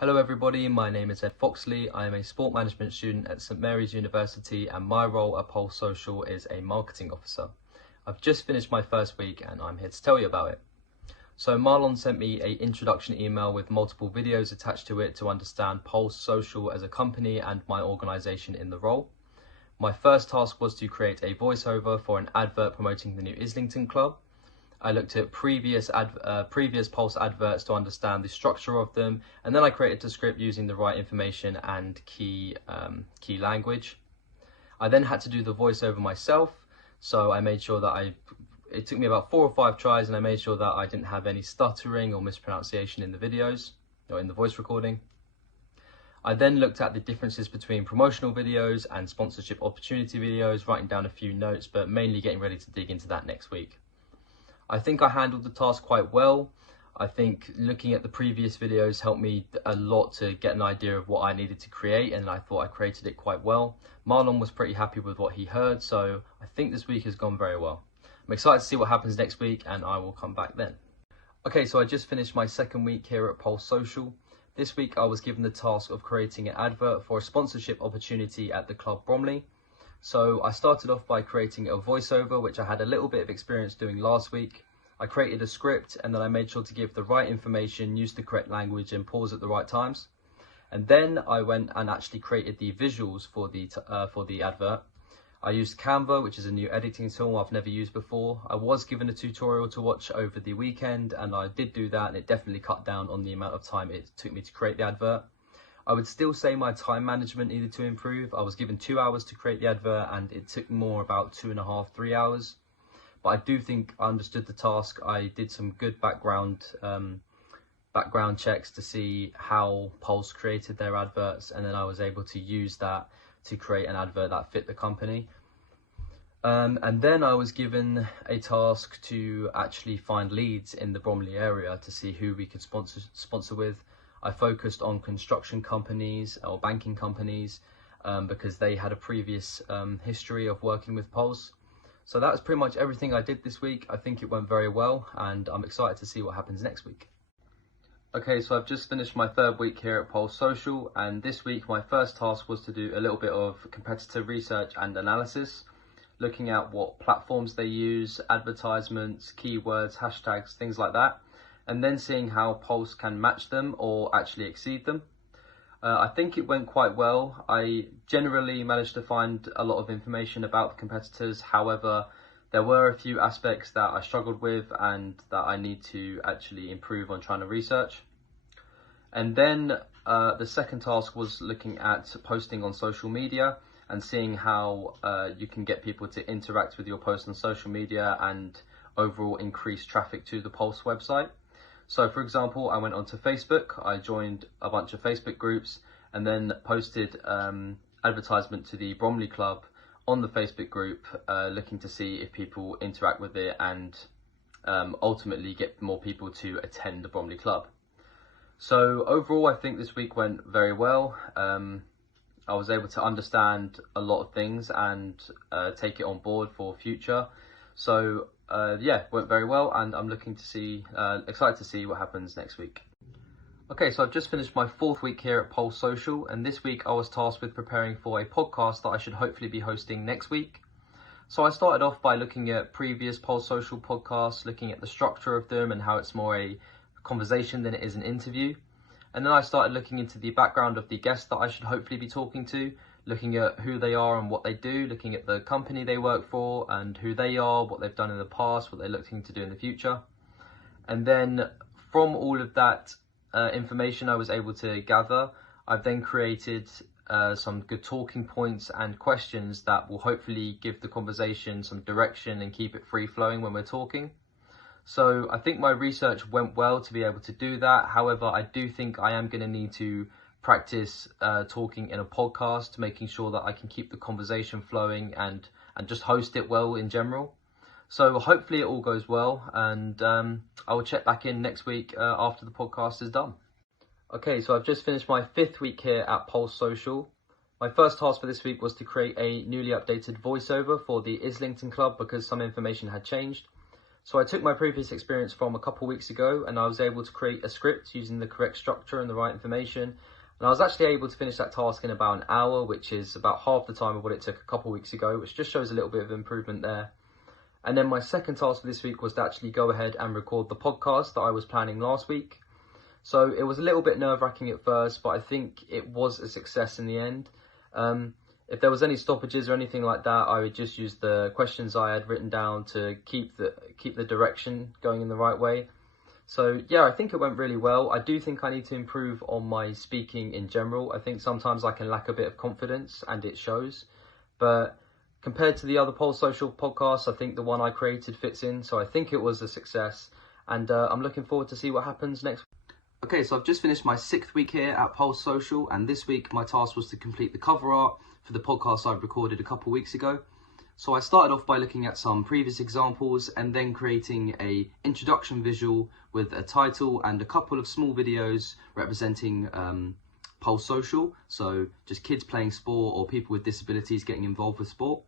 Hello everybody, my name is Ed Foxley. I am a sport management student at St Mary's University and my role at Pulse Social is a marketing officer. I've just finished my first week and I'm here to tell you about it. So Marlon sent me an introduction email with multiple videos attached to it to understand Pulse Social as a company and my organisation in the role. My first task was to create a voiceover for an advert promoting the new Islington club. I looked at previous Pulse adverts to understand the structure of them, and then I created the script using the right information and key language. I then had to do the voiceover myself, so I made sure that it took me about 4 or 5 tries, and I made sure that I didn't have any stuttering or mispronunciation in the videos, or in the voice recording. I then looked at the differences between promotional videos and sponsorship opportunity videos, writing down a few notes, but mainly getting ready to dig into that next week. I think I handled the task quite well. I think looking at the previous videos helped me a lot to get an idea of what I needed to create, and I thought I created it quite well. Marlon was pretty happy with what he heard, so I think this week has gone very well. I'm excited to see what happens next week, and I will come back then. Okay, so I just finished my second week here at Pulse Social. This week I was given the task of creating an advert for a sponsorship opportunity at the club Bromley. So I started off by creating a voiceover, which I had a little bit of experience doing last week. I created a script and then I made sure to give the right information, use the correct language and pause at the right times. And then I went and actually created the visuals for the advert. I used Canva, which is a new editing tool I've never used before. I was given a tutorial to watch over the weekend and I did do that, and it definitely cut down on the amount of time it took me to create the advert. I would still say my time management needed to improve. I was given 2 hours to create the advert and it took more about 2.5, 3 hours. But I do think I understood the task. I did some good background checks to see how Pulse created their adverts, and then I was able to use that to create an advert that fit the company. And then I was given a task to actually find leads in the Bromley area to see who we could sponsor with. I focused on construction companies or banking companies because they had a previous history of working with Pulse. So that was pretty much everything I did this week. I think it went very well and I'm excited to see what happens next week. Okay, so I've just finished my third week here at Pulse Social, and this week my first task was to do a little bit of competitor research and analysis, looking at what platforms they use, advertisements, keywords, hashtags, things like that, and then seeing how Pulse can match them or actually exceed them. I think it went quite well. I generally managed to find a lot of information about the competitors. However, there were a few aspects that I struggled with and that I need to actually improve on trying to research. And then the second task was looking at posting on social media and seeing how you can get people to interact with your posts on social media and overall increase traffic to the Pulse website. So for example, I went onto Facebook, I joined a bunch of Facebook groups and then posted advertisement to the Bromley Club on the Facebook group, looking to see if people interact with it and ultimately get more people to attend the Bromley Club. So overall, I think this week went very well. I was able to understand a lot of things and take it on board for future. So yeah, went very well, and I'm excited to see what happens next week. Okay, so I've just finished my fourth week here at Pulse Social, and this week I was tasked with preparing for a podcast that I should hopefully be hosting next week. So I started off by looking at previous Pulse Social podcasts, looking at the structure of them and how it's more a conversation than it is an interview. And then I started looking into the background of the guests that I should hopefully be talking to, looking at who they are and what they do, looking at the company they work for and who they are, what they've done in the past, what they're looking to do in the future. And then from all of that information I was able to gather, I've then created some good talking points and questions that will hopefully give the conversation some direction and keep it free flowing when we're talking. So I think my research went well to be able to do that. However, I do think I am going to need to practice talking in a podcast, making sure that I can keep the conversation flowing and just host it well in general. So hopefully it all goes well, and I will check back in next week after the podcast is done. Okay, so I've just finished my fifth week here at Pulse Social. My first task for this week was to create a newly updated voiceover for the Islington Club because some information had changed. So I took my previous experience from a couple weeks ago and I was able to create a script using the correct structure and the right information. And I was actually able to finish that task in about an hour, which is about half the time of what it took a couple weeks ago, which just shows a little bit of improvement there. And then my second task for this week was to actually go ahead and record the podcast that I was planning last week. So it was a little bit nerve-wracking at first, but I think it was a success in the end. If there was any stoppages or anything like that, I would just use the questions I had written down to keep the direction going in the right way. So yeah, I think it went really well. I do think I need to improve on my speaking in general. I think sometimes I can lack a bit of confidence and it shows. But compared to the other Pulse Social podcasts, I think the one I created fits in. So I think it was a success. And I'm looking forward to see what happens next week. Okay, so I've just finished my 6th week here at Pulse Social, and this week my task was to complete the cover art for the podcast I recorded a couple weeks ago. So I started off by looking at some previous examples and then creating a introduction visual with a title and a couple of small videos representing Pulse Social, so just kids playing sport or people with disabilities getting involved with sport.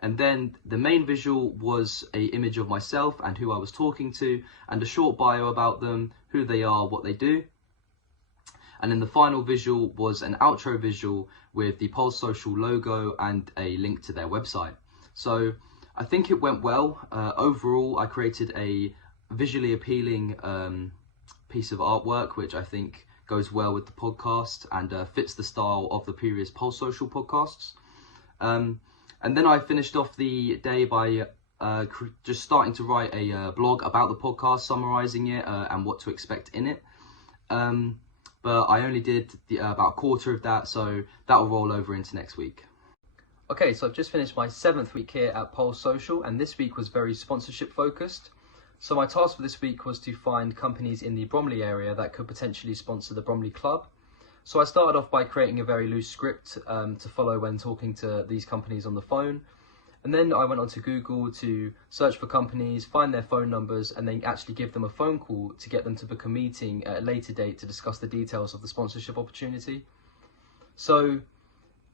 And then the main visual was an image of myself and who I was talking to, and a short bio about them, who they are, what they do. And then the final visual was an outro visual with the Pulse Social logo and a link to their website. So I think it went well. Overall, I created a visually appealing piece of artwork, which I think goes well with the podcast and fits the style of the previous Pulse Social podcasts. And then I finished off the day by just starting to write a blog about the podcast, summarising it and what to expect in it. But I only did about a quarter of that, so that will roll over into next week. Okay, so I've just finished my 7th week here at Pulse Social, and this week was very sponsorship focused. So my task for this week was to find companies in the Bromley area that could potentially sponsor the Bromley Club. So I started off by creating a very loose script to follow when talking to these companies on the phone. And then I went onto Google to search for companies, find their phone numbers, and then actually give them a phone call to get them to book a meeting at a later date to discuss the details of the sponsorship opportunity. So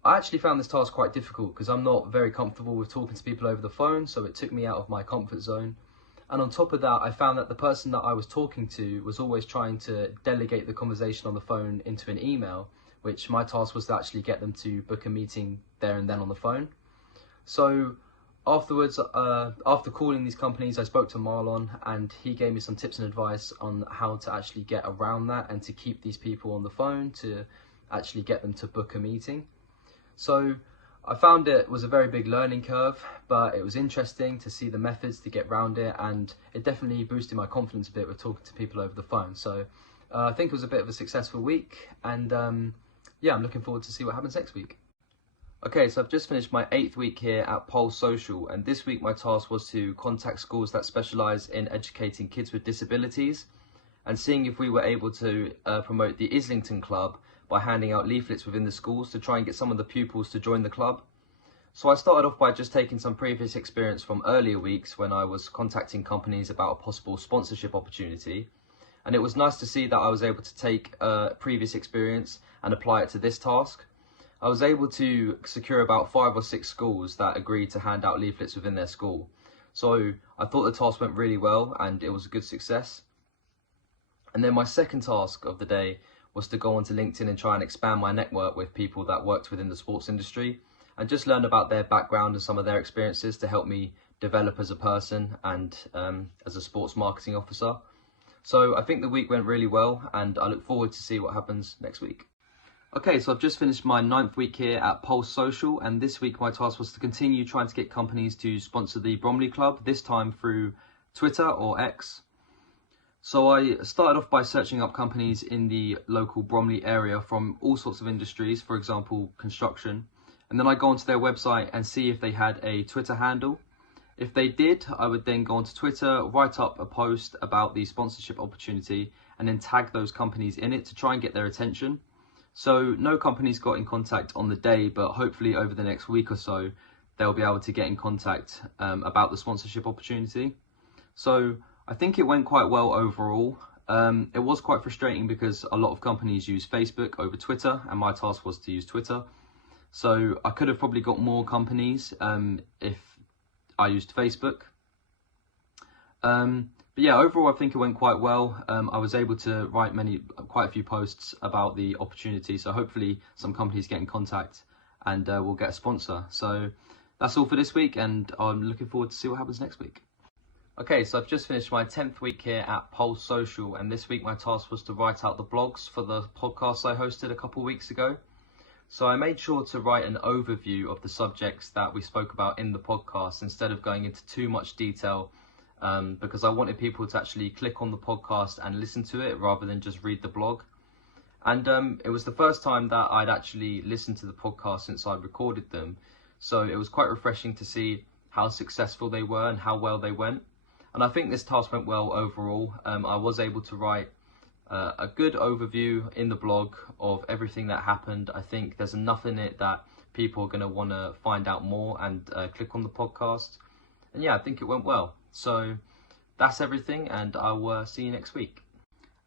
I actually found this task quite difficult because I'm not very comfortable with talking to people over the phone, so it took me out of my comfort zone. And on top of that, I found that the person that I was talking to was always trying to delegate the conversation on the phone into an email, which my task was to actually get them to book a meeting there and then on the phone. So afterwards, after calling these companies, I spoke to Marlon and he gave me some tips and advice on how to actually get around that and to keep these people on the phone to actually get them to book a meeting. So I found it was a very big learning curve, but it was interesting to see the methods to get around it, and it definitely boosted my confidence a bit with talking to people over the phone. So I think it was a bit of a successful week, and yeah, I'm looking forward to see what happens next week. Okay, so I've just finished my 8th week here at Pulse Social, and this week my task was to contact schools that specialise in educating kids with disabilities and seeing if we were able to promote the Islington Club by handing out leaflets within the schools to try and get some of the pupils to join the club. So I started off by just taking some previous experience from earlier weeks when I was contacting companies about a possible sponsorship opportunity. And it was nice to see that I was able to take previous experience and apply it to this task. I was able to secure about 5 or 6 schools that agreed to hand out leaflets within their school. So I thought the task went really well and it was a good success. And then my second task of the day was to go onto LinkedIn and try and expand my network with people that worked within the sports industry and just learn about their background and some of their experiences to help me develop as a person and as a sports marketing officer. So I think the week went really well and I look forward to see what happens next week. Okay, so I've just finished my 9th week here at Pulse Social, and this week my task was to continue trying to get companies to sponsor the Bromley Club, this time through Twitter or X. So I started off by searching up companies in the local Bromley area from all sorts of industries, for example, construction. And then I go onto their website and see if they had a Twitter handle. If they did, I would then go onto Twitter, write up a post about the sponsorship opportunity, and then tag those companies in it to try and get their attention. So no companies got in contact on the day, but hopefully over the next week or so, they'll be able to get in contact about the sponsorship opportunity. So I think it went quite well overall. It was quite frustrating because a lot of companies use Facebook over Twitter, and my task was to use Twitter. So I could have probably got more companies if I used Facebook. But yeah, overall I think it went quite well. I was able to write quite a few posts about the opportunity, so hopefully some companies get in contact and we'll get a sponsor. So that's all for this week, and I'm looking forward to see what happens next week. Okay, so I've just finished my 10th week here at Pulse Social, and this week my task was to write out the blogs for the podcast I hosted a couple of weeks ago. So I made sure to write an overview of the subjects that we spoke about in the podcast instead of going into too much detail, because I wanted people to actually click on the podcast and listen to it rather than just read the blog. And it was the first time that I'd actually listened to the podcast since I recorded them. So it was quite refreshing to see how successful they were and how well they went. And I think this task went well overall. I was able to write a good overview in the blog of everything that happened. I think there's enough in it that people are going to want to find out more and click on the podcast. And yeah, I think it went well. So that's everything, and I'll see you next week.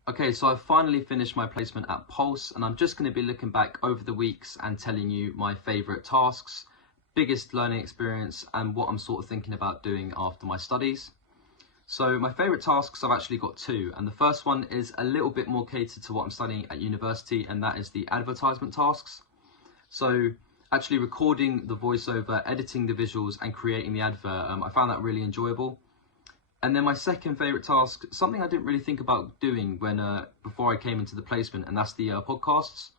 Okay, so I've finally finished my placement at Pulse, and I'm just going to be looking back over the weeks and telling you my favourite tasks, biggest learning experience, and what I'm sort of thinking about doing after my studies. So my favourite tasks, I've actually got two, and the first one is a little bit more catered to what I'm studying at university, and that is the advertisement tasks. So actually recording the voiceover, editing the visuals and creating the advert, I found that really enjoyable. And then my second favourite task, something I didn't really think about doing before I came into the placement, and that's the podcasts.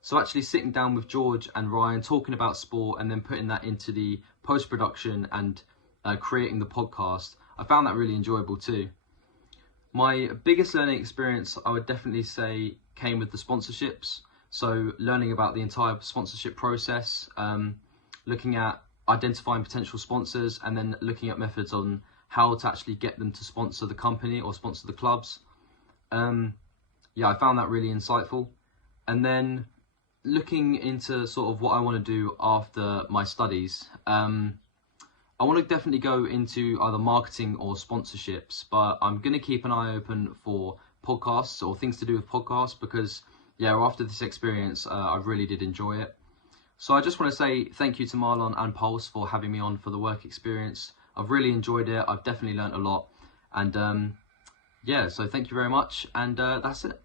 So actually sitting down with George and Ryan, talking about sport, and then putting that into the post-production and creating the podcast, I found that really enjoyable too. My biggest learning experience, I would definitely say, came with the sponsorships. So learning about the entire sponsorship process, looking at identifying potential sponsors, and then looking at methods on how to actually get them to sponsor the company or sponsor the clubs. Yeah, I found that really insightful. And then looking into sort of what I want to do after my studies, I want to definitely go into either marketing or sponsorships, but I'm going to keep an eye open for podcasts or things to do with podcasts, because yeah, after this experience, I really did enjoy it. So I just want to say thank you to Marlon and Pulse for having me on for the work experience. I've really enjoyed it. I've definitely learnt a lot. And yeah, so thank you very much. And that's it.